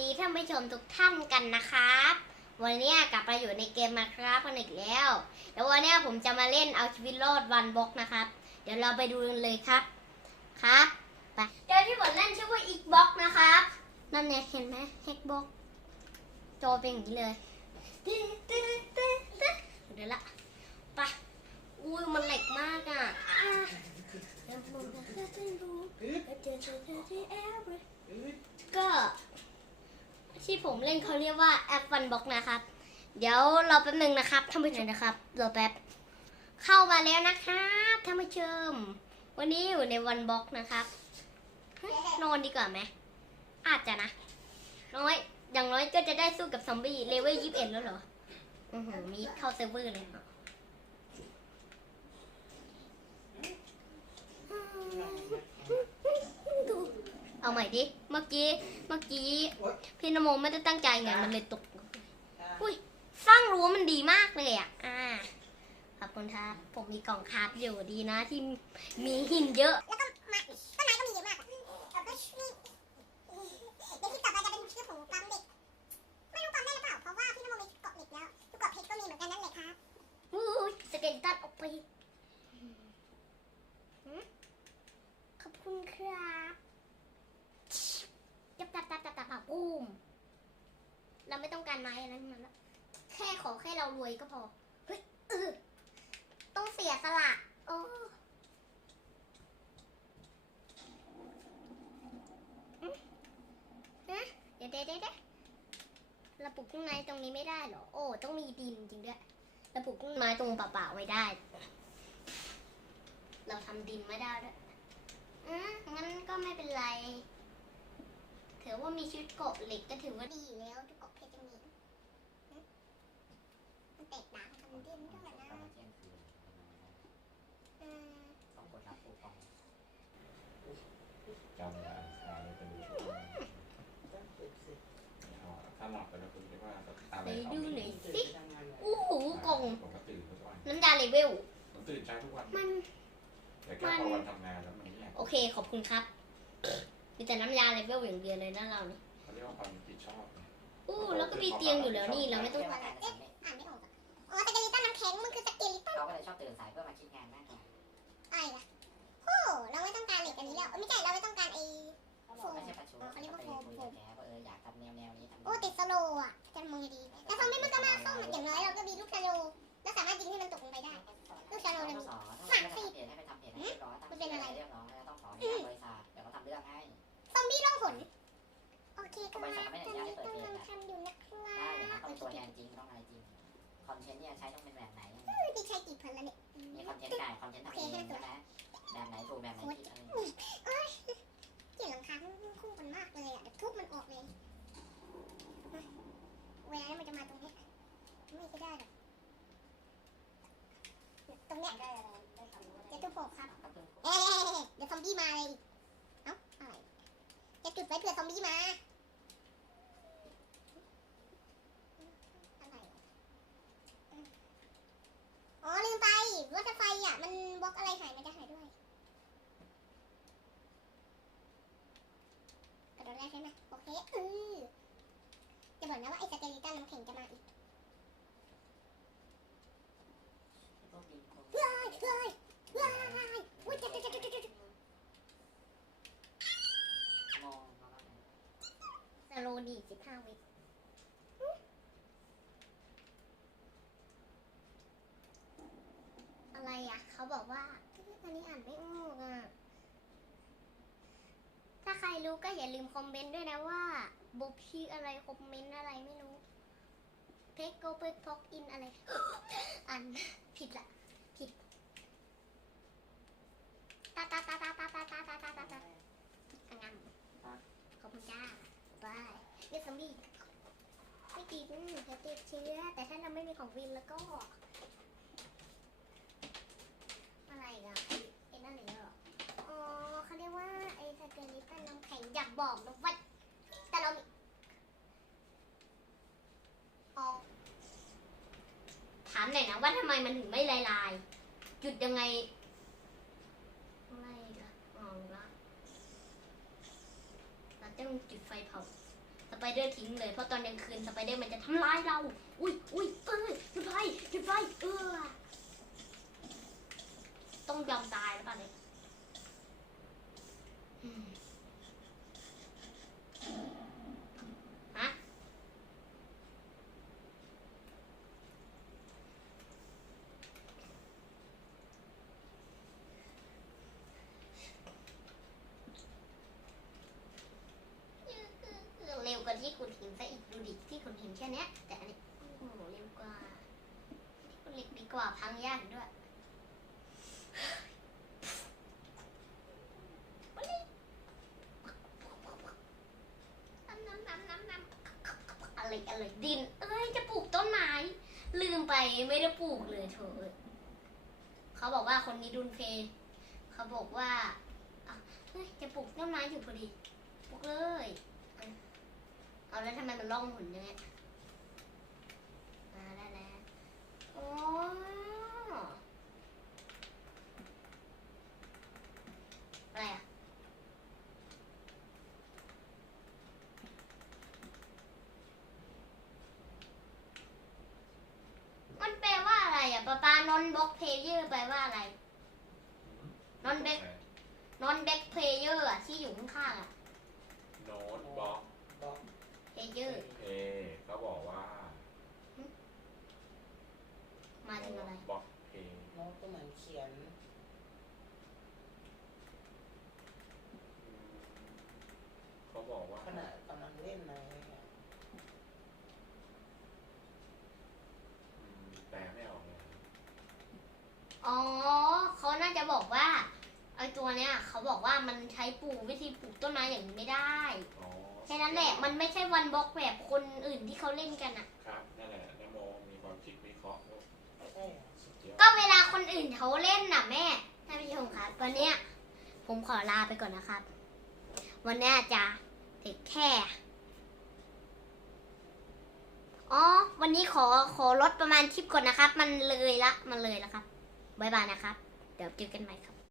ดีท่านผู้ชมทุกท่านกันนะครับ วันนี้กลับมาอยู่ในเกมมาครับกันอีกแล้วเดี๋ยววันนี้ผมจะมาเล่นเอาชีวิตรอดวันบล็อกนะครับ เดี๋ยวเราไปดูกันเลยครับ ครับไปเดี๋ยวที่ผมเล่นชื่อว่าอีกบล็อกนะครับ นั่นเนี่ยเห็นไหมเฮกบล็อกจอเป็นอย่างนี้เลยตึ๊ดตึ๊ดตึ๊ดตึ๊ดเดี๋ยวละไปอุ้ยมันเหล็กมากอะอะเดี๋ยวผมจะเล่นดูก็ ที่ผมเล่นเขาเรียกว่าแอปวันบล็อกนะครับ เดี๋ยวเราแป๊บหนึงนะครับท่านผู้ชมนะครับรอแป๊บเข้ามาแล้วนะครับท่านผู้ชม วันนี้อยู่ในวันบล็อกนะครับนอนดีกว่าไหมอาจจะนะ น้อย อย่างน้อยก็จะได้สู้กับซอมบี้เลเวลยี่สิบเอ็ดแล้วเหรอ อือหือมีเข้าเซิร์ฟเวอร์เลยอะดู เอาใหม่ดิ เมื่อกี้ เมื่อกี้ พี่นโมไม่ได้ตั้งใจไง มันเลยตก อุ้ย สร้างรั้วมันดีมากเลยอะ อ่า ขอบคุณครับ ผมมีกล่องคาร์บอยู่ดีนะที่มีหินเยอะ แล้วก็มาต้นไม้ก็มีเยอะมากอะแล้วก็นี่เดี๋ยวคลิปต่อไปจะเป็นชื่อของปั๊มเด็ก ไม่รู้ปั๊มได้หรือเปล่า เพราะว่าพี่นโมมีเกาะเหล็กแล้วลูกเกาะเพชรก็มีเหมือนกันนั่นแหละครับอุ้ยสเกลตันออกไปหืมขอบคุณครับจับจับจับจับจับจับปุ้ม เราไม่ต้อง การไม้อะไรทั้งนั้น แค่ขอแค่เรารวยก็พอ เฮ้ยเออต้องเสียสละ โอ้อืมฮะเดี๋ยวเดี๋ยวเดี๋ยวเราปลูกข้างในตรงนี้ไม่ได้เหรอ โอ้ ต้องมีดินจริงด้วยเราปลูกต้นไม้ตรงป่าๆไว้ได้ เราทำดินไม่ได้ด้วยอืมงั้นก็ไม่เป็นไร ถือว่ามีชีวิตเกาะเหล็กก็ถือว่าดีแล้วลูกเกาะเพชรจะมีนะมันแตกต่างกันเด่นด้วยนะประมาณเที่ยงคืนอืมต้องกดรับคูปองจำได้ตาเลยเป็นถ้าหลับไปแล้วคุณคิดว่าตาไหนอะไรดูหน่อยสิอู้หูกงผมก็ตื่นทุกวันน้ำยาเลเวลผมตื่นเช้าทุกวันมันแต่แค่พอวันทำงานแล้วมันเนี่ยโอเคขอบคุณครับมีแต่น้ำยาเลเวลอย่างเดียวเลยนะเรานี่เขาเรียกว่าความผิดชอบอู้แล้วก็มีเตียงอยู่แล้วนี่เราไม่ต้อง กลิตันเขาก็เลยชอบตื่นสายเพื่อมาคิดงานมากกว่าอะไรล่ะโอ้เราไม่ต้องการเหล็กอันนี้แล้วเอ้ยไม่ใช่เราไม่ต้องการไอ้ไม่ใช่ประชุมเขาไปคุยกับแกว่าเอออยากทำแนวแนวนี้ทำโอ้ติดสโลว์อะจะมองยังดีแล้วซอมบี้มันก็มาเข้ามาอย่างน้อยเราก็มีลูกสโลว์แล้วสามารถยิงให้มันตกลงไปได้ ลูกสโลว์เลย สอนถ้าไม่ทำเพจให้ไปทำเพจให้เรียบร้อยทำเพจให้เรียบร้อยแล้วต้องขออนุญาตบริษัทเดี๋ยวเขาทำเรื่องให้ ซอมบี้ร่องหนโอเคครับบริษัทไม่ได้กำอนุลัญางตให้เปิดเพจทำอยู่นะคได้รับอย่างนั้นต้องตัวแทนจริงต้องอะไรจริง คอนเทนต์เนี่ยใช้ต้องเป็นแบบไหน ดีใช้กี่พันแล้วเนี่ยมีคอนเทนต์ไก่คอนเทนต์ทำเองใช่ไหมแบบไหนถูกแบบไหนผิดอะไรเกลียดหลังคาคู่กันมากเลยอะเดี๋ยวทุบมันออกเลย เวลามันจะมาตรงนี้ไม่จะได้หรอกตรงเนี้ยจะตุบโผล่ครับก็เพิ่งเอ๊ะเดี๋ยวซอมบี้มาเลย เอ้าอะไรจะจุดไว้เผื่อซอมบี้มาอะไรอ๋อลืมไปว่าถ้าไฟอะ มัน บล็อกอะไรหายมันจะหายด้วย กระโดดแรกใช่ไหมโอเคเออจะบอกนะว่าไอ้สเกลิตันน้ำแข็งจะมาอีกต้องบินคงเฮ้ยเฮ้ยเฮ้ยอุ้ยจะจะจะจะจะมองมาว่าสโลดีสิบห้าวิอะไรอะ เขาบอกว่าอันนี้อ่านไม่ออกอะ ถ้าใค รู้ก็อย่าลืมคอมเมนต์ด้วยนะว่าบุ๊บชื่ออะไรคอมเมนต์อะไรไม่รู้เพกโกเปกพอกอินอะไร อันผิดละผิดตาตาตาตาตาตาตาตาตาตาตาอังงขอบคุณจ้าบายเรียกซอมบี้ไม่ติดจะติดเชื้อแต่ถ้าเราไม่มีของวินแล้วก็ อะไรอีกันเอ็นนั่นหรือเหรอ อ๋อเขาเรียกว่าไอ้ส เกลิตันน้ำแข็งอยากบอกนะว่าแต่เรามีอ๋อถามหน่อยนะว่าทำไมมันถึงไม่ลายลายๆจุดยังไงอะไรกันอ๋อละเราต้องจุดไฟเผาสไปเดอร์ทิ้งเลยเพราะตอนกลางคืนสไปเดอร์มันจะทำร้ายเรา อุ้ยอุ้ยเอ้ยจุดไฟจุดไฟเออต้องยอมตายแล้วป่ะเนี่ยอืมฮะ เร็วกว่าที่คุณเห็นซะอีกดูดิที่ คุณเห็นแค่เนี้ย แต่อันนี้โอ้โหเร็วกว่าที่คุณเล็กดีกว่าพังยากด้วยอะไรอะไรดิน เอ้ยจะปลูกต้นไม้ลืมไปไม่ได้ปลูกเลยเถอะเขาบอกว่าคนนี้ดุนเพเขาบอกว่าเฮ้ยจะปลูกต้นไม้อยู่พอดีปลูกเลย เอาแล้วทำไมมันล่องหนอย่างเงี้ยมาได้แล้วโอ้อะไรอะ มันแปลว่าอะไรอะปาปานอนบ็อกเพลเยอร์แปลว่าอะไร นอนแบ็กนอนแบ็กเพลเยอร์อะที่อยู่ข้างๆอะ โน้ตบล็อก บล็อก เพลเยอร์ เพเขาบอกว่า มาถึงอะไร บล็อกเพ โน้ตก็ เหมือนเขียน เขาบอกว่าขณะกำลังเล่นอะไรเนี่ยอืมแปลไม่ออกเลยอ๋อเขาน่าจะบอกว่าไอ้ตัวเนี้ยเขาบอกว่ามันใช้ปลูกวิธีปลูกต้นไม้อย่างนี้ไม่ได้อ๋อแค่นั้นแหละมันไม่ใช่วันบล็อกแบบคนอื่นที่เขาเล่นกันอะครับ นั่นแหละนโมมีความคิดวิเคราะห์ ใช่เหรอสุดยอด ก็เวลาคนอื่นเขาเล่นน่ะแม่ท่านผู้ชมครับ วันเนี้ยผมขอลาไปก่อนนะครับ วันนี้จะเด็กแค่ อ๋อ วันนี้ขอขอลดประมาณคลิปก่อนนะครับ มันเลยละ มันเลยละครับ บ๊ายบายนะครับ เดี๋ยวเจอกันใหม่ครับ